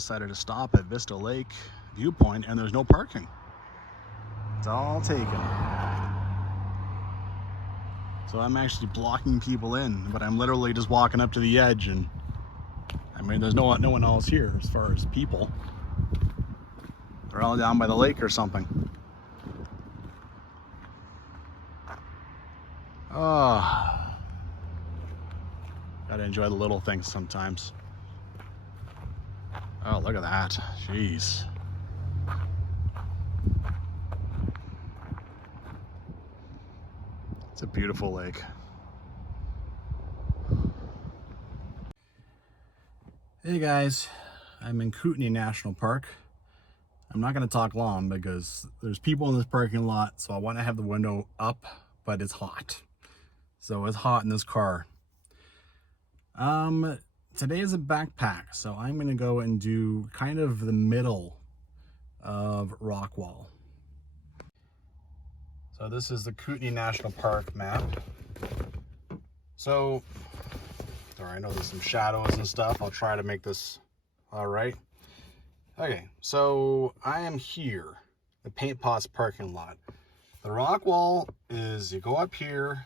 decided to stop at Vista Lake viewpoint, and there's no parking. It's all taken. So I'm actually blocking people in, but I'm literally just walking up to the edge, and I mean, there's no one else here as far as people. They're all down by the lake or something. Oh, gotta enjoy the little things sometimes. Oh, look at that. Jeez. It's a beautiful lake. Hey guys, I'm in Kootenay National Park. I'm not going to talk long because there's people in this parking lot, so I want to have the window up, but it's hot. So it's hot in this car. Today is a backpack, so I'm going to go and do kind of the middle of Rockwall. So this is the Kootenay National Park map. So, I know there's some shadows and stuff. I'll try to make this all right. Okay, so I am here, the Paint Pots parking lot. The Rockwall is, you go up here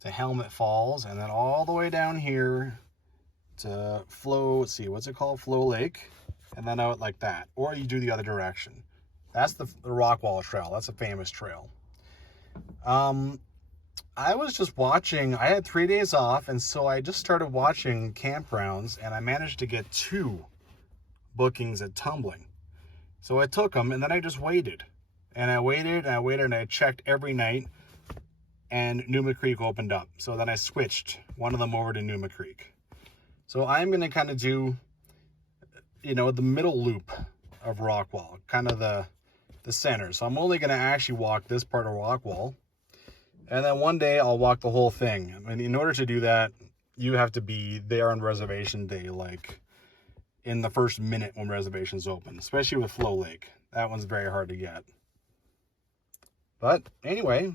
to Helmet Falls, and then all the way down here to Flow, let's see, what's it called? Flow Lake, and then out like that. Or you do the other direction. That's the Rockwall Trail. That's a famous trail. I was just watching, I had 3 days off, and so I just started watching campgrounds, and I managed to get 2 bookings at Tumbling. So I took them, and then I just waited. And I waited, and I waited, and I checked every night, and Numa Creek opened up. So then I switched one of them over to Numa Creek. So I'm going to kind of do, you know, the middle loop of Rockwall, kind of the center. So I'm only going to actually walk this part of Rockwall. And then one day I'll walk the whole thing. I mean, in order to do that, you have to be there on reservation day, like in the first minute when reservations open, especially with Flow Lake. That one's very hard to get. But anyway,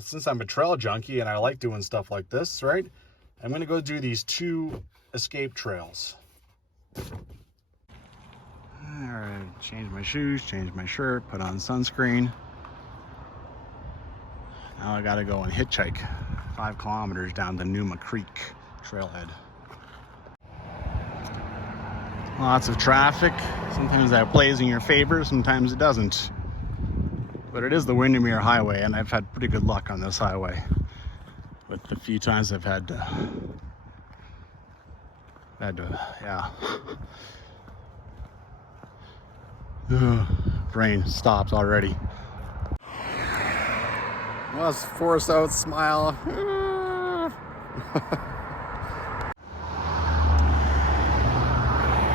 since I'm a trail junkie and I like doing stuff like this, right? I'm going to go do these 2 escape trails. All right, change my shoes, change my shirt, put on sunscreen. Now I gotta go and hitchhike 5 kilometers down the Numa Creek trailhead. Lots of traffic. Sometimes that plays in your favor, sometimes it doesn't. But it is the Windermere Highway, and I've had pretty good luck on this highway with the few times I've had to yeah. Brain stopped already. Let's force out smile.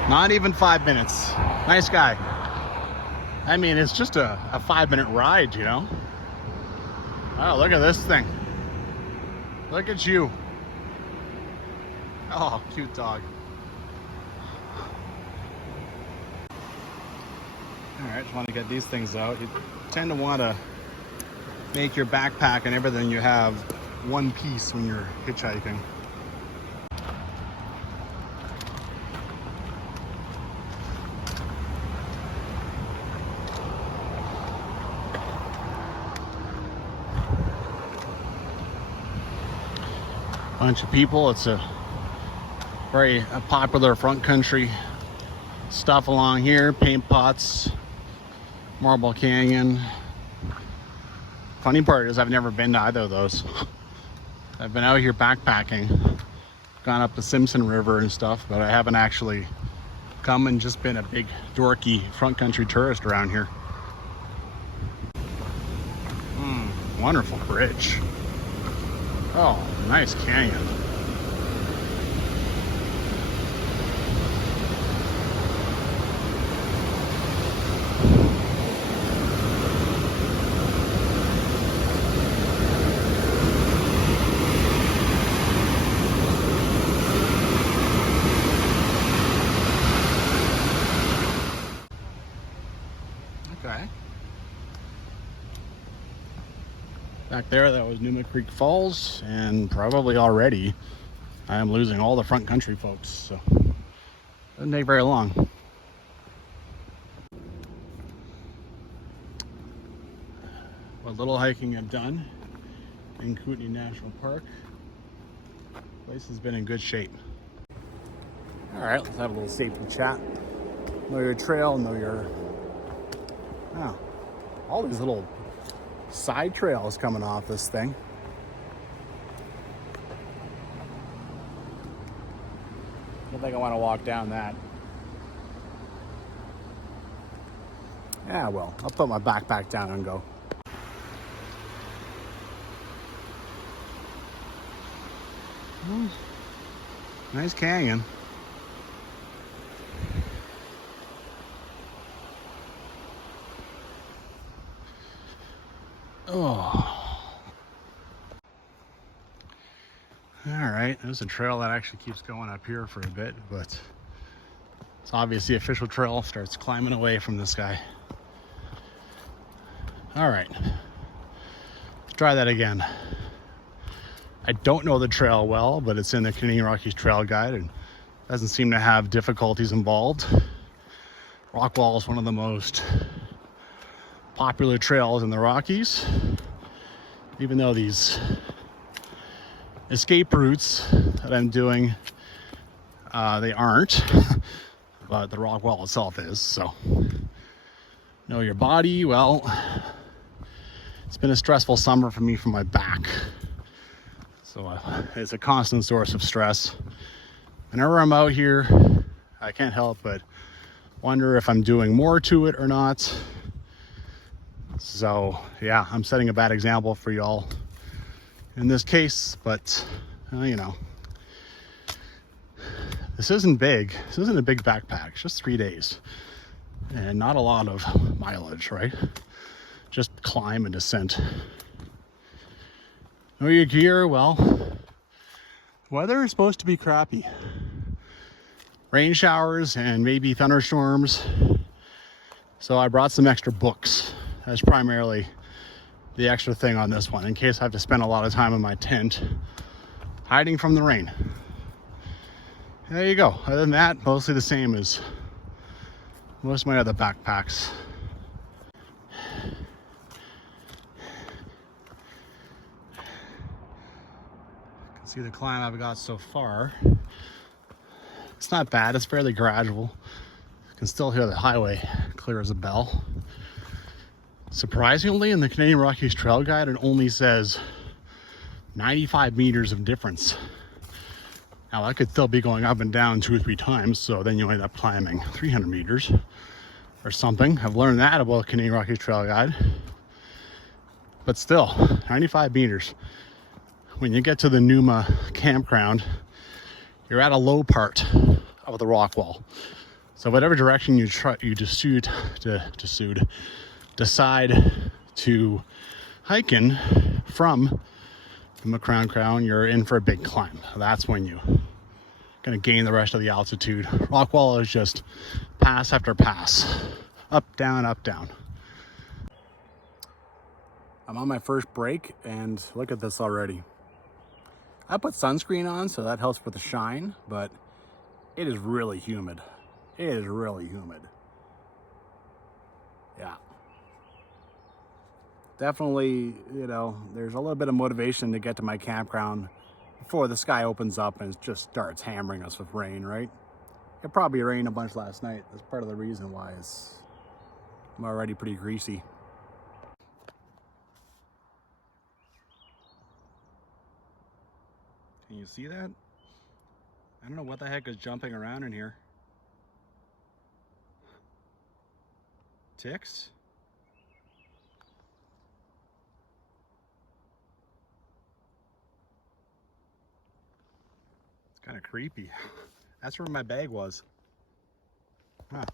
Not even 5 minutes. Nice guy. I mean, it's just a 5-minute ride, you know? Oh, look at this thing. Look at you. Oh, cute dog. All right, just want to get these things out. You tend to want to make your backpack and everything you have one piece when you're hitchhiking. Bunch of people. It's a very popular front country stuff along here. Paint Pots, Marble Canyon. Funny part is I've never been to either of those. I've been out here backpacking, gone up the Simpson River and stuff, but I haven't actually come and just been a big dorky front country tourist around here. Wonderful bridge. Oh, nice canyon. Okay. Back there, that was Numa Creek Falls, and probably already I am losing all the front country folks, so doesn't take very long. what little hiking I've done in Kootenay National Park. Place has been in good shape. All right, let's have a little safety chat. Know your trail, know your... Oh, all these little side trails coming off this thing. I don't think I want to walk down that. Yeah, well, I'll put my backpack down and go. Nice canyon. Oh. All right, there's a trail that actually keeps going up here for a bit, but it's obviously the official trail starts climbing away from this guy. All right, let's try that again. I don't know the trail well, but it's in the Canadian Rockies Trail Guide and doesn't seem to have difficulties involved. Rockwall is one of the most popular trails in the Rockies, even though these escape routes that I'm doing, they aren't, but the Rockwall itself is. So, know your body. Well, it's been a stressful summer for me from my back. So it's a constant source of stress. Whenever I'm out here, I can't help but wonder if I'm doing more to it or not. So yeah, I'm setting a bad example for y'all in this case, but you know, this isn't big. This isn't a big backpack. It's just 3 days and not a lot of mileage, right? Just climb and descent. Know your gear. Well, weather is supposed to be crappy. Rain showers and maybe thunderstorms. So I brought some extra books. That's primarily the extra thing on this one, in case I have to spend a lot of time in my tent hiding from the rain. There you go. Other than that, mostly the same as most of my other backpacks. See the climb I've got so far. It's not bad, it's fairly gradual. You can still hear the highway clear as a bell. Surprisingly, in the Canadian Rockies Trail Guide, it only says 95 meters of difference. Now I could still be going up and down 2 or 3 times, so then you end up climbing 300 meters or something. I've learned that about the Canadian Rockies Trail Guide. But still, 95 meters. When you get to the Numa campground, you're at a low part of the Rockwall. So whatever direction you decide to hike in from Numa Crown, you're in for a big climb. That's when you're gonna gain the rest of the altitude. Rockwall is just pass after pass, up, down, up, down. I'm on my first break and look at this already. I put sunscreen on, so that helps with the shine, but it is really humid. It is really humid. Yeah. Definitely, you know, there's a little bit of motivation to get to my campground before the sky opens up and it just starts hammering us with rain, right? It probably rained a bunch last night. That's part of the reason why I'm already pretty greasy. Can you see that? I don't know what the heck is jumping around in here. Ticks? It's kind of creepy. That's where my bag was. Huh.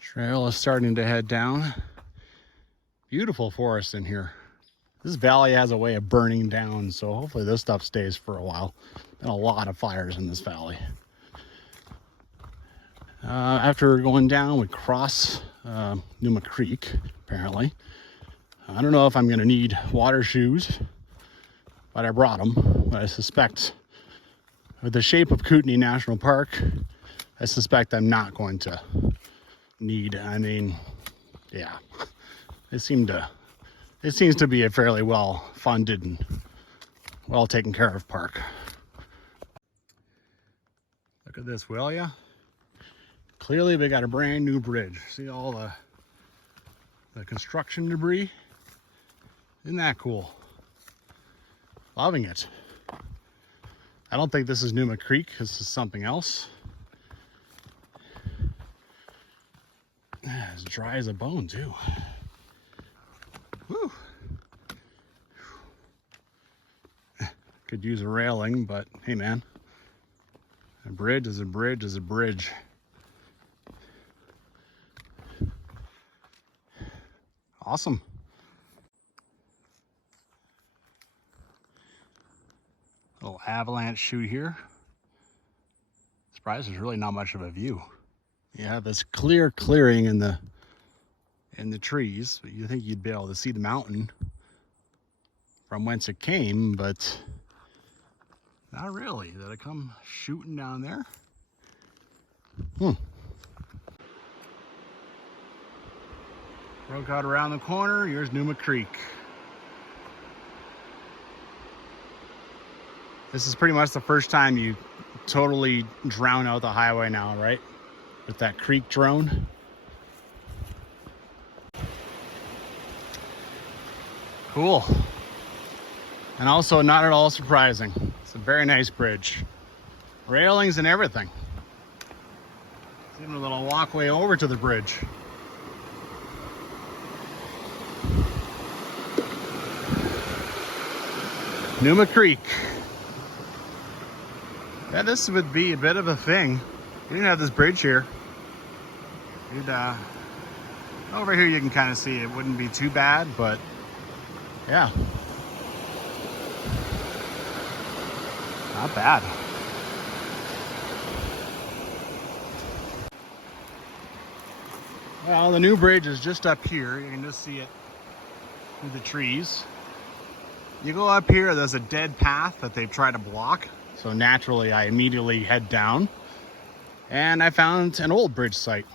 Trail is starting to head down. Beautiful forest in here. This valley has a way of burning down, so hopefully this stuff stays for a while. Been a lot of fires in this valley. After going down, we cross Numa Creek, apparently. I don't know if I'm gonna need water shoes but I brought them. But I suspect, with the shape of Kootenay National Park, I suspect I'm not going to need. I mean, yeah, it seems to be a fairly well funded and well taken care of park. Look at this, will ya? Clearly they got a brand new bridge. See all the construction debris? Isn't that cool? Loving it. I don't think this is Numa Creek. This is something else. As dry as a bone too. Whew. Could use a railing, but hey man, a bridge is a bridge is a bridge. Awesome. Little avalanche chute here. Surprised there's really not much of a view. You have this clear clearing in the trees, but you think you'd be able to see the mountain from whence it came, but not really. Did it come shooting down there? Broke out around the corner. Here's Numa Creek. This is pretty much the first time you totally drown out the highway now, right? With that creek drone. Cool. And also not at all surprising. It's a very nice bridge. Railings and everything. There's even a little walkway over to the bridge. Numa Creek. Yeah, this would be a bit of a thing. You didn't have this bridge here. You'd, over here you can kind of see it wouldn't be too bad, but yeah. Not bad. Well, the new bridge is just up here. You can just see it through the trees. You go up here, there's a dead path that they've tried to block. So naturally, I immediately head down. And I found an old bridge site.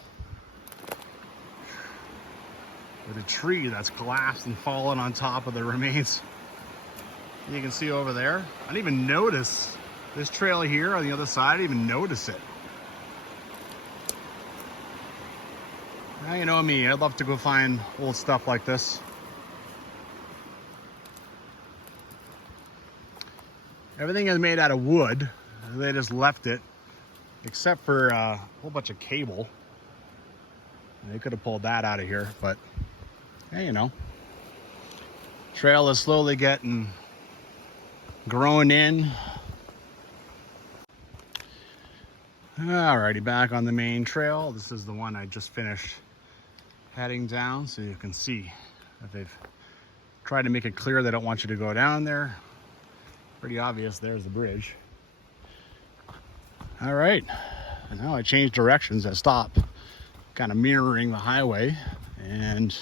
With a tree that's collapsed and fallen on top of the remains. You can see over there. I didn't even notice this trail here on the other side. I didn't even notice it. Now you know me, I'd love to go find old stuff like this. Everything is made out of wood. They just left it, except for a whole bunch of cable. They could have pulled that out of here, but yeah, you know. Trail is slowly getting grown in. Alrighty, back on the main trail. This is the one I just finished heading down, so you can see that they've tried to make it clear they don't want you to go down there. Pretty obvious, there's the bridge. All right, and now I changed directions. I stop, kind of mirroring the highway, and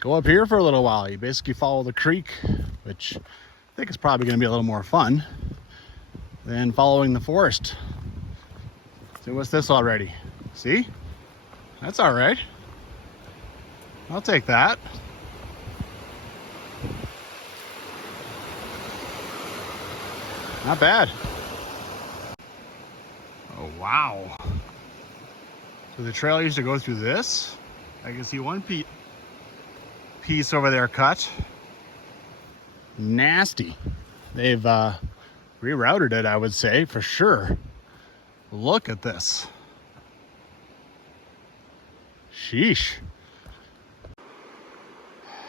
go up here for a little while. You basically follow the creek, which I think is probably gonna be a little more fun than following the forest. So what's this already? See? That's all right. I'll take that. Not bad. Oh, wow. So the trail used to go through this. I can see one piece over there cut. Nasty. They've rerouted it, I would say, for sure. Look at this. Sheesh.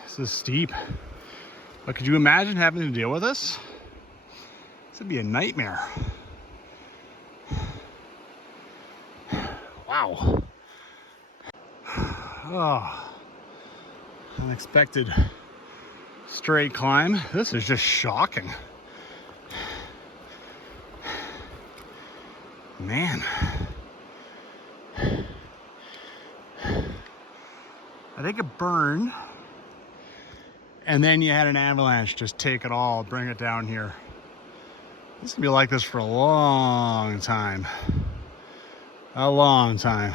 This is steep. But could you imagine having to deal with this? This would be a nightmare. Wow. Oh, unexpected straight climb. This is just shocking. Man. I think it burned and then you had an avalanche just take it all, bring it down here. This can be like this for a long time. A long time.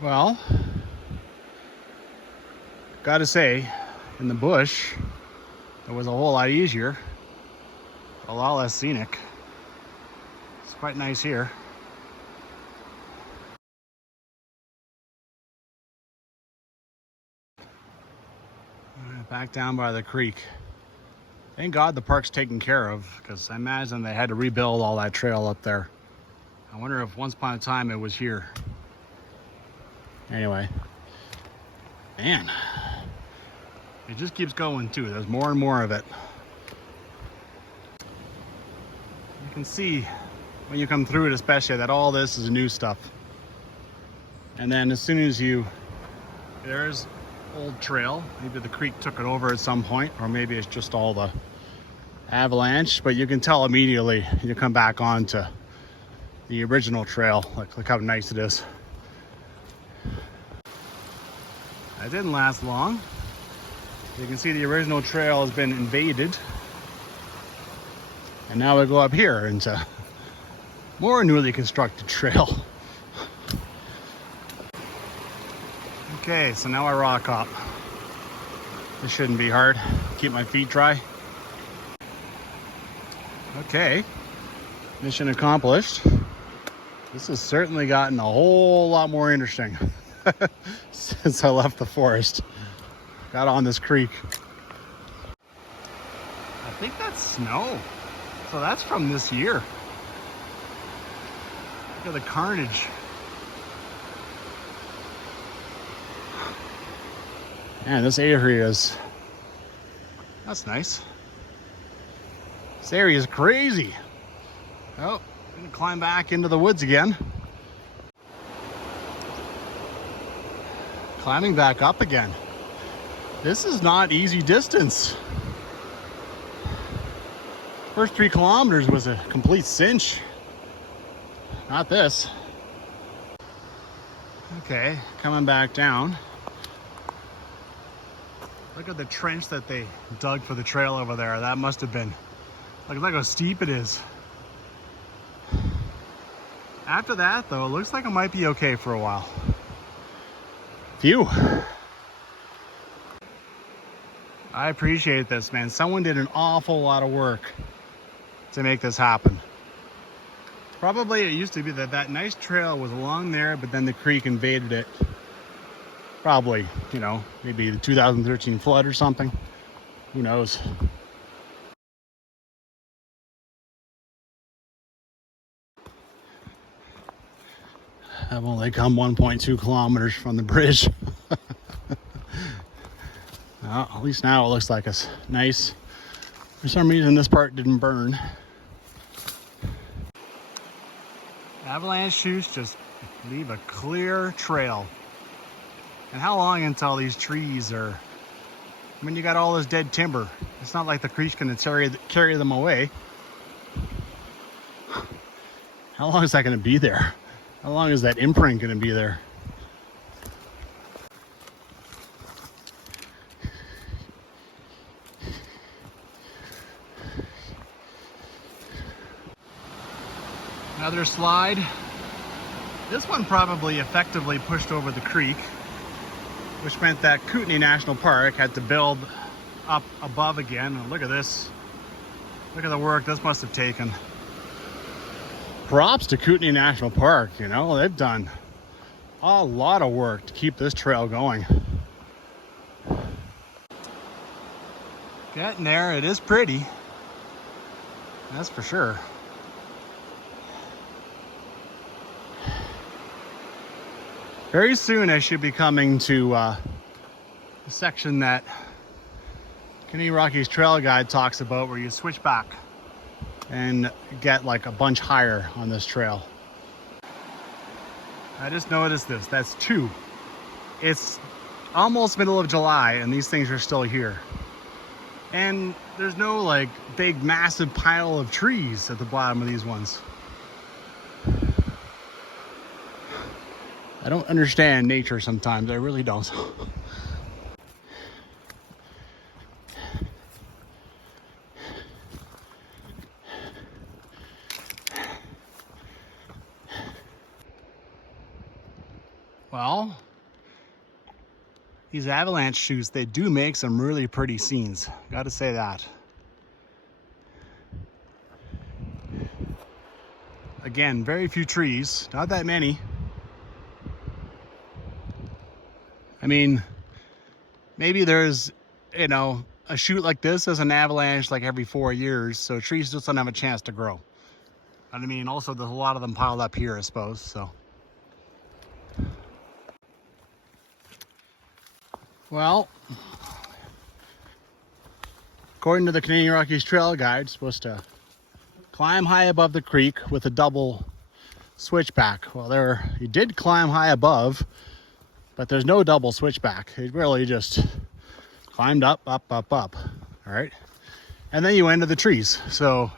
Well, gotta say, in the bush, it was a whole lot easier, a lot less scenic. It's quite nice here. Back down by the creek. Thank God the park's taken care of, because I imagine they had to rebuild all that trail up there. I wonder if once upon a time it was here. Anyway, man, it just keeps going too. There's more and more of it. You can see when you come through it, especially, that all this is new stuff. And then as soon as there's old trail. Maybe the creek took it over at some point, or maybe it's just all the avalanche, but you can tell immediately you come back onto the original trail. Look how nice it is. That didn't last long. You can see the original trail has been invaded, and now we go up here into more newly constructed trail. Okay, so now I rock up. This shouldn't be hard. Keep my feet dry. Okay, mission accomplished. This has certainly gotten a whole lot more interesting since I left the forest. Got on this creek. I think that's snow. So that's from this year. Look at the carnage. Man, this area that's nice. This area is crazy. Oh, gonna climb back into the woods again. Climbing back up again. This is not easy distance. First 3 kilometers was a complete cinch. Not this. Okay, coming back down. Look at the trench that they dug for the trail over there. That must have been, look how steep it is. After that though, it looks like it might be okay for a while. Phew. I appreciate this, man. Someone did an awful lot of work to make this happen. Probably it used to be that nice trail was along there, but then the creek invaded it. Probably, you know, maybe the 2013 flood or something. Who knows? I've only come 1.2 kilometers from the bridge. Well, at least now it looks like it's nice. For some reason, this part didn't burn. Avalanche chutes just leave a clear trail. And how long until these trees are, I mean, you got all this dead timber. It's not like the creek's gonna carry them away. How long is that gonna be there? How long is that imprint gonna be there? Another slide. This one probably effectively pushed over the creek, which meant that Kootenay National Park had to build up above again. And look at this. Look at the work this must have taken. Props to Kootenay National Park, you know, they've done a lot of work to keep this trail going. Getting there, it is pretty. That's for sure. Very soon I should be coming to a section that Canadian Rockies Trail guide talks about, where you switch back and get like a bunch higher on this trail. I just noticed this, that's 2. It's almost middle of July and these things are still here. And there's no like big massive pile of trees at the bottom of these ones. I don't understand nature sometimes. I really don't. Well, these avalanche shoots, they do make some really pretty scenes. Gotta say that. Again, very few trees, not that many. I mean, maybe there's, you know, a shoot like this as an avalanche like every 4 years, so trees just don't have a chance to grow. And I mean, also there's a lot of them piled up here, I suppose, so. Well, according to the Canadian Rockies Trail guide, it's supposed to climb high above the creek with a double switchback. Well, you did climb high above, but there's no double switchback. It really just climbed up, up, up, up. All right. And then you enter the trees. So,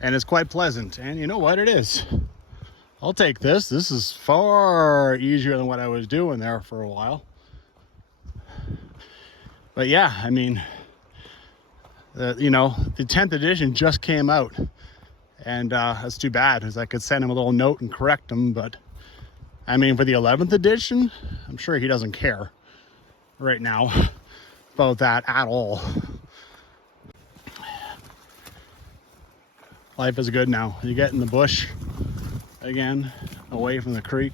and it's quite pleasant. And you know what it is? I'll take this. This is far easier than what I was doing there for a while. But yeah, I mean, you know, the 10th edition just came out. And that's too bad, because I could send him a little note and correct him. But I mean, for the 11th edition, I'm sure he doesn't care right now about that at all. Life is good now. You get in the bush again, away from the creek.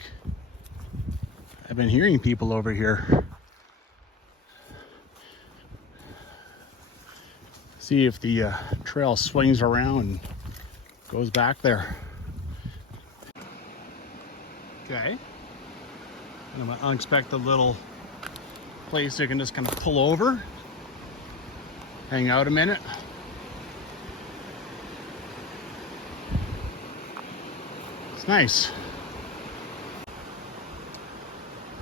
I've been hearing people over here. See if the trail swings around and goes back there. Okay. And an unexpected little place you can just kind of pull over, hang out a minute. It's nice.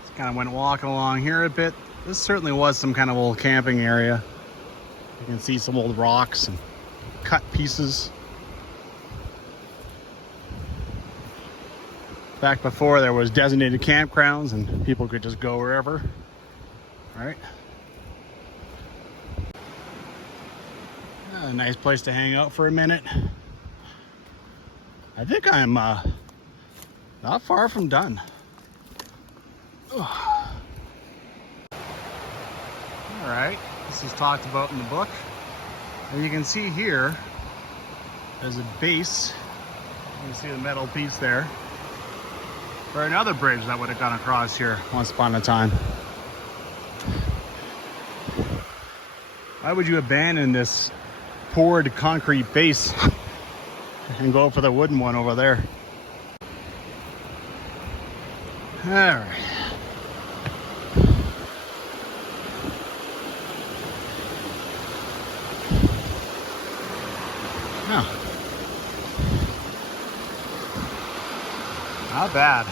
Just kind of went walking along here a bit. This certainly was some kind of old camping area. You can see some old rocks and cut pieces. Back before, there was designated campgrounds and people could just go wherever. All right. A nice place to hang out for a minute. I think I'm not far from done. All right, this is talked about in the book. And you can see here, there's a base. You can see the metal piece there. For another bridge that would have gone across here once upon a time. Why would you abandon this poured concrete base and go for the wooden one over there? All right. Oh. Not bad.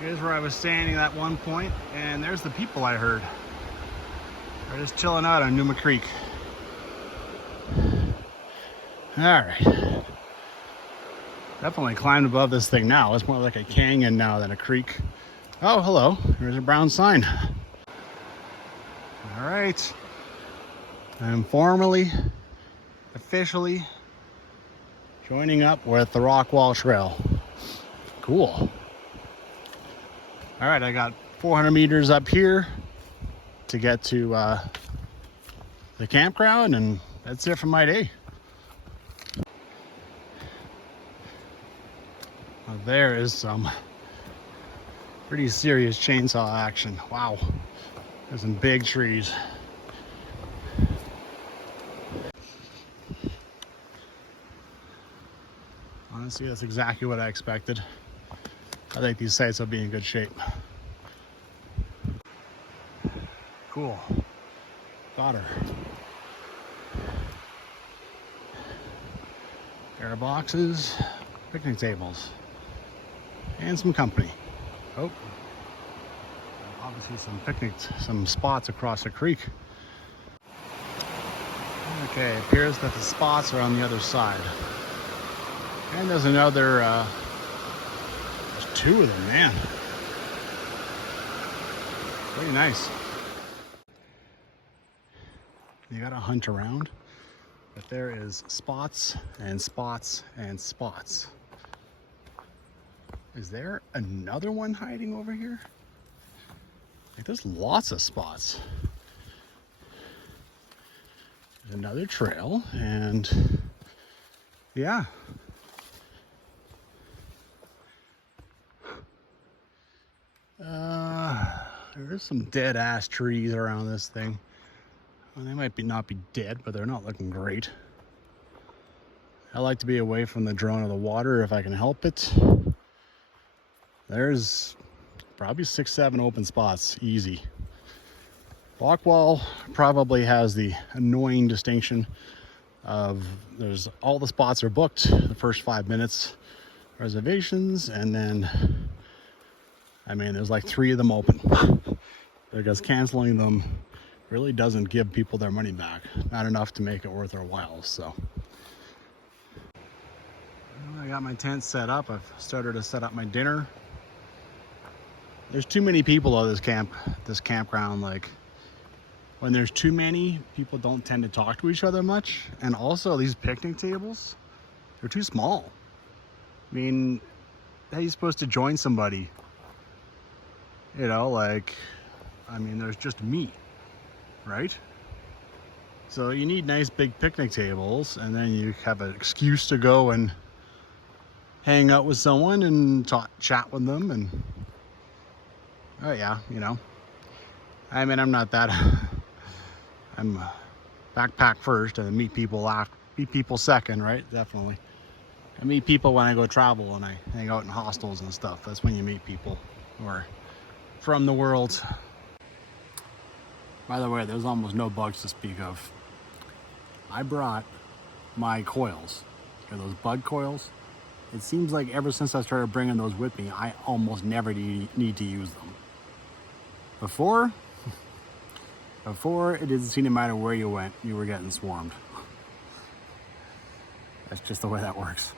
Here's where I was standing at one point, and there's the people I heard. They're just chilling out on Numa Creek. All right. Definitely climbed above this thing now. It's more like a canyon now than a creek. Oh, hello. There's a brown sign. All right. I'm formally, officially joining up with the Rockwall Trail. Cool. All right, I got 400 meters up here to get to the campground, and that's it for my day. Now, there is some pretty serious chainsaw action. Wow, there's some big trees. Honestly, that's exactly what I expected. I think these sites will be in good shape. Cool. Got her. Air boxes, picnic tables, and some company. Oh, obviously some spots across the creek. Okay, it appears that the spots are on the other side. And there's another, there's two of them, man. Pretty nice. You gotta hunt around, but there is spots and spots and spots. Is there another one hiding over here? Like, there's lots of spots. There's another trail, and yeah. There's some dead ass trees around this thing. Well, they might not be dead, but they're not looking great. I like to be away from the drone of the water if I can help it. There's probably 6-7 open spots, easy. Rockwall probably has the annoying distinction of there's all the spots are booked the first 5 minutes, reservations, and then I mean there's like 3 of them open because canceling them really doesn't give people their money back, not enough to make it worth their while. So I got my tent set up. I've started to set up my dinner. There's too many people at this campground. Like, when there's too many, people don't tend to talk to each other much. And also these picnic tables, they're too small. I mean, how are you supposed to join somebody? You know, like, I mean, there's just me, right? So you need nice big picnic tables, and then you have an excuse to go and hang out with someone and chat with them. And oh yeah, you know, I mean, I'm not that. I'm backpack first and meet people second, right? Definitely. I meet people when I go travel and I hang out in hostels and stuff. That's when you meet people who are from the world. By the way, there's almost no bugs to speak of. I brought my coils, or those bug coils. It seems like ever since I started bringing those with me, I almost never need to use them. Before, it didn't seem to matter where you went, you were getting swarmed. That's just the way that works.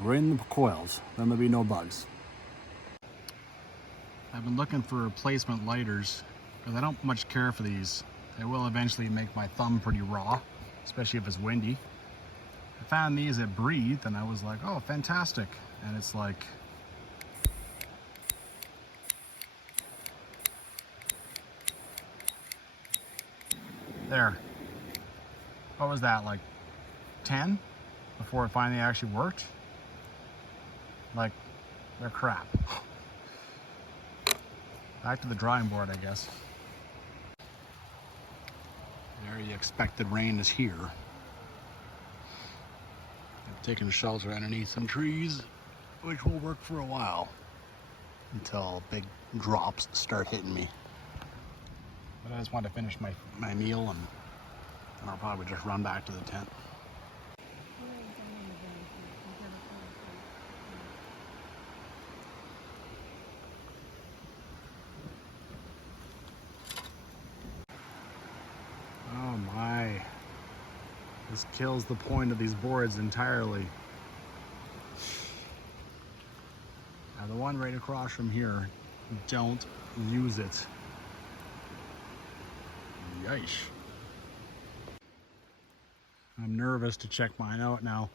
Bring the coils, then there'll be no bugs. I've been looking for replacement lighters because I don't much care for these. They will eventually make my thumb pretty raw, especially if it's windy. I found these at Breathe and I was like, oh, fantastic. And it's like, there. What was that, like 10 before it finally actually worked? Like, they're crap. Back to the drawing board, I guess. There, the expected rain is here. I've taken shelter underneath some trees, which will work for a while until big drops start hitting me. But I just want to finish my meal, and I'll probably just run back to the tent. Oh my. This kills the point of these boards entirely. Now the one right across from here, don't use it. Yeesh. I'm nervous to check mine out now.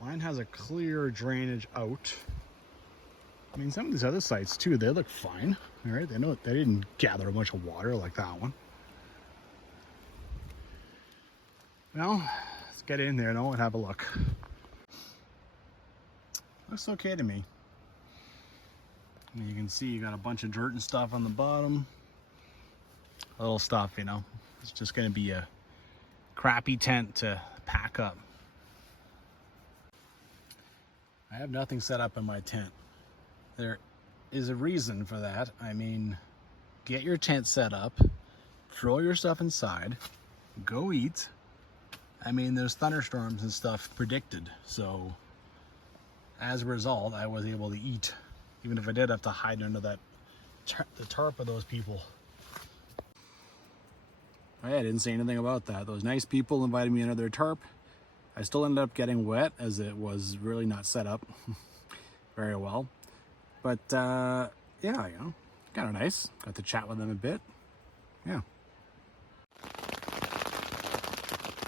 Mine has a clear drainage out. I mean, some of these other sites too, they look fine. All right, they didn't gather a bunch of water like that one. Well, let's get in there now and have a look. Looks okay to me. I mean, you can see you got a bunch of dirt and stuff on the bottom. Little stuff, you know. It's just gonna be a crappy tent to pack up. I have nothing set up in my tent. There is a reason for that. I mean, get your tent set up, throw your stuff inside, go eat. I mean, there's thunderstorms and stuff predicted, so as a result, I was able to eat, even if I did have to hide under that the tarp of those people. I didn't say anything about that. Those nice people invited me under their tarp. I still ended up getting wet as it was really not set up very well. But yeah, you know, kind of nice. Got to chat with them a bit. Yeah.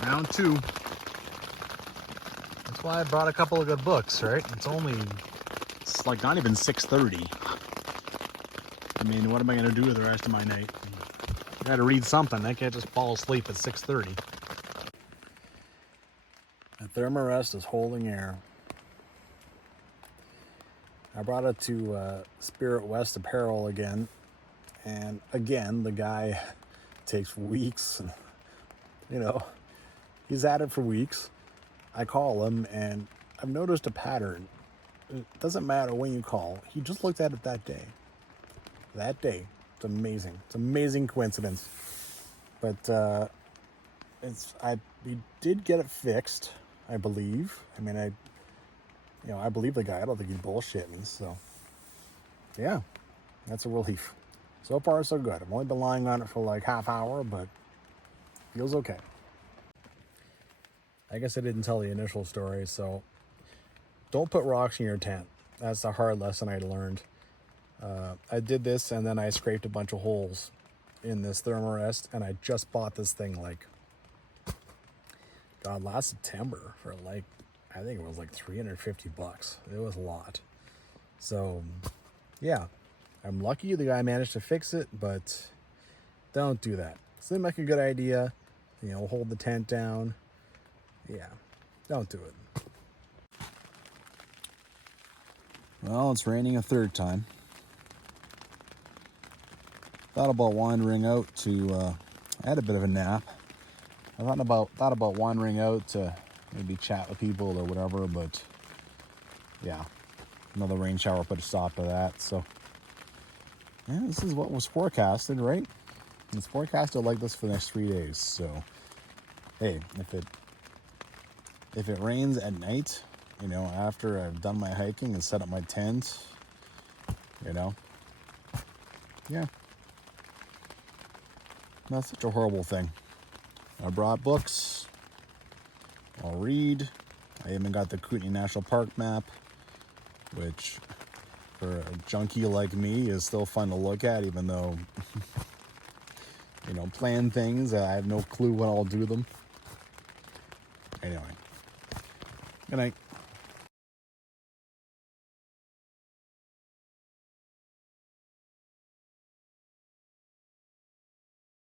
Round 2. That's why I brought a couple of good books, right? It's like not even 6:30. I mean, what am I going to do with the rest of my night? I got to read something. I can't just fall asleep at 6:30. The thermarest is holding air. I brought it to Spirit West Apparel again. And again, the guy takes weeks. You know, he's at it for weeks. I call him, and I've noticed a pattern. It doesn't matter when you call. He just looked at it that day. That day. It's amazing. It's an amazing coincidence. But we did get it fixed, I believe. I mean, I believe the guy. I don't think he's bullshitting. So, yeah, that's a relief. So far, so good. I've only been lying on it for like half hour, but feels okay. I guess I didn't tell the initial story, so don't put rocks in your tent. That's a hard lesson I learned. I did this, and then I scraped a bunch of holes in this thermarest, and I just bought this thing like, God, last September for like, I think it was like $350. It was a lot. So, yeah, I'm lucky the guy managed to fix it, but don't do that. Seemed like a good idea, you know, hold the tent down. Yeah, don't do it. Well, it's raining a third time. Thought about wandering out to, I had a bit of a nap. I thought about wandering out to maybe chat with people or whatever, but yeah, another rain shower put a stop to that. So yeah, this is what was forecasted, right? It's forecasted like this for the next 3 days. So hey, if it rains at night, you know, after I've done my hiking and set up my tent, you know, yeah, not such a horrible thing. I brought books. I'll read. I even got the Kootenay National Park map, which for a junkie like me is still fun to look at, even though, you know, plan things. I have no clue when I'll do them. Anyway, good night.